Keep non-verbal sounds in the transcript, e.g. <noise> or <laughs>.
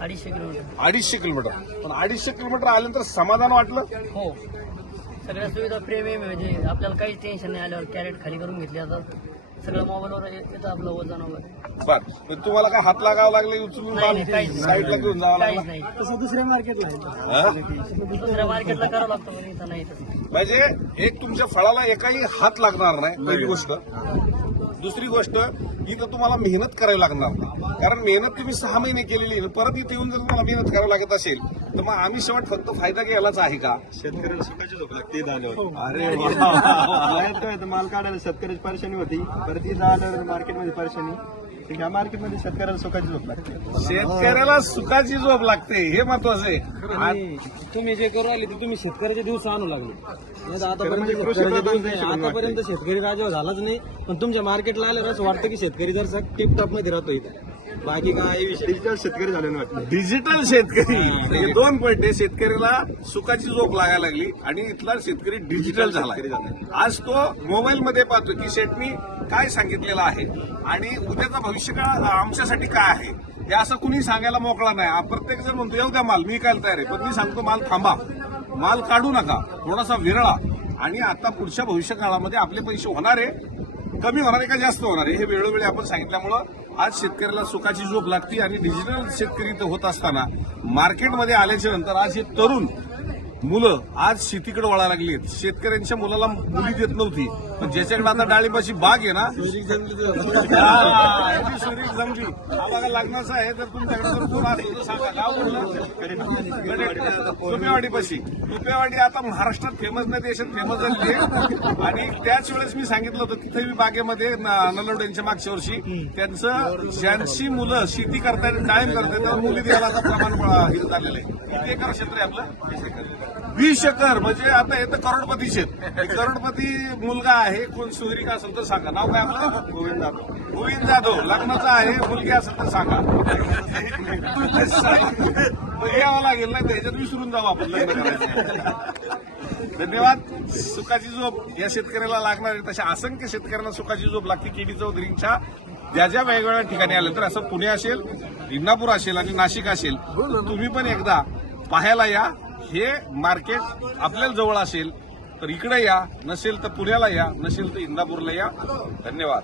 अडीचशे किलोमीटर. अडीचशे किलोमीटर. पण अडीचशे किलोमीटर आल्यानंतर समाधान वाटलं? हो. सगळ्या सुविधा प्रीमियम आहे म्हणजे आपल्याला काहीच टेन्शन नाही आल्यावर कॅरेट खाली करून घेतले जातात सगळं मोबाईलवर येतं आपलं वजन वगैरे. बर. तुम्हाला काय हात लागावं लागले उचलून नाही, नाही, काहीच नाही. साईडला घेऊन जावं काहीच लागलं? नाही. तसं दुसऱ्या मार्केटला हा? दुसऱ्या मार्केटला करावं लागतं पण इथं नाही तसं. म्हणजे एक तुमच्या फळाला एकाही हात लागणार नाही. पहिली गोष्ट. दुसरी गोष्ट इथं तुम्हाला मेहनत करावी लागणार कारण मेहनत तुम्ही सहा महिने केलेली. परत इथे येऊन जर तुम्हाला मेहनत करावी लागत असेल तर मग आम्ही शेवट फक्त फायदा घ्यायलाच आहे का? शेतकऱ्याला सुखाची झोप लागते आल्यावर अरे <laughs> माल काढायला शेतकऱ्याची परेशानी होती. परत आल्यावर मार्केटमध्ये परेशानी. तर ह्या मार्केटमध्ये शेतकऱ्याला सुखाची झोप लागते. शेतकऱ्याला सुखाची झोप लागते हे महत्वाचं आहे. आणि तुम्ही जे करू राहिले ते तुम्ही शेतकऱ्याचे दिवस आणू लागले. नाही तर आतापर्यंत म्हणजे कृषी शेतकऱ्याचे प्रधान दिवस नाही. देश म्हणून आतापर्यंत शेतकरी राजा झालाच नाही पण तुमच्या मार्केटला आल्यावर असं वाटतं की शेतकरी जर टिप टॉपमध्ये राहतो इथं. बाकी काय विषय? डिजिटल शेतकरी झाले वाटतं. डिजिटल शेतकरी. म्हणजे दोन पॉईंट आहे शेतकऱ्याला सुखाची झोप लागायला लागली आणि इथला शेतकरी डिजिटल झाला. आज तो मोबाईल मध्ये पाहतो की शेटनी काय सांगितलेलं आहे आणि उद्याचा भविष्यकाळ आमच्यासाठी काय आहे? हे असं कुणी सांगायला मोकळा नाही. प्रत्येक जण म्हणतो येऊ द्या माल मी काय तयार आहे? पण मी सांगतो माल थांबा. माल काढू नका. थोडासा विरळा. आणि आता पुढच्या भविष्य काळामध्ये आपले पैसे होणार आहे. कमी होणार आहे का जास्त होणार आहे हे वेळोवेळी आपण सांगितल्यामुळं आज शेतकऱ्याला सुखाची झोप लागते आणि डिजिटल शेतकरी इथं होत असताना मार्केटमध्ये आल्याच्यानंतर आज हे तरुण मुलं आज शेतीकडे वळायला लागली आहेत शेतकऱ्यांच्या मुलाला मुली देत नव्हती. पण ज्याच्याकडे आता डाळिंबाची बाग आहे ना जमली हा बघा लग्नाचा आहे तर तुमच्याकडे जर कोण तर सांगा. गाव आता महाराष्ट्रात फेमस नाही देशात फेमस झाली आहे. आणि त्याच वेळेस मी सांगितलं होतं तिथे मी बागेमध्ये न- नलवडे यांच्या मागच्या वर्षी त्यांचं ज्यांची मुलं शेती करतायत कायम करतायत त्यावर मुली द्यायला आता प्रमाण हे झालेलं आहे. किती एकर क्षेत्र आहे आपलं? वीस एकर म्हणजे आता हे तर करोडपती शेत करोडपती मुलगा आहे कोण सोयरी का असेल तर सांगा. नाव काय आपलं? गोविंद जाधव. गोविंद जाधव. लग्नाचा आहे मुलगी असेल तर सांगा. यावं लागेल नाही त्याच्यात विसरून जाऊ आपण लग्न करायचं. धन्यवाद. सुखाची झोप. या शेतकऱ्याला लागणार आहे तशा असंख्य शेतकऱ्यांना सुखाची झोप लागते. केडी चौधरींच्या ज्या ज्या वेगवेगळ्या ठिकाणी आले तर असं पुणे असेल इंदापूर असेल आणि नाशिक असेल. तुम्ही पण एकदा पाहायला या. हे मार्केट आपल्याला जवळ असेल तर इकडे या नसेल तर पुण्याला या नसेल तर इंदापूरला या. धन्यवाद.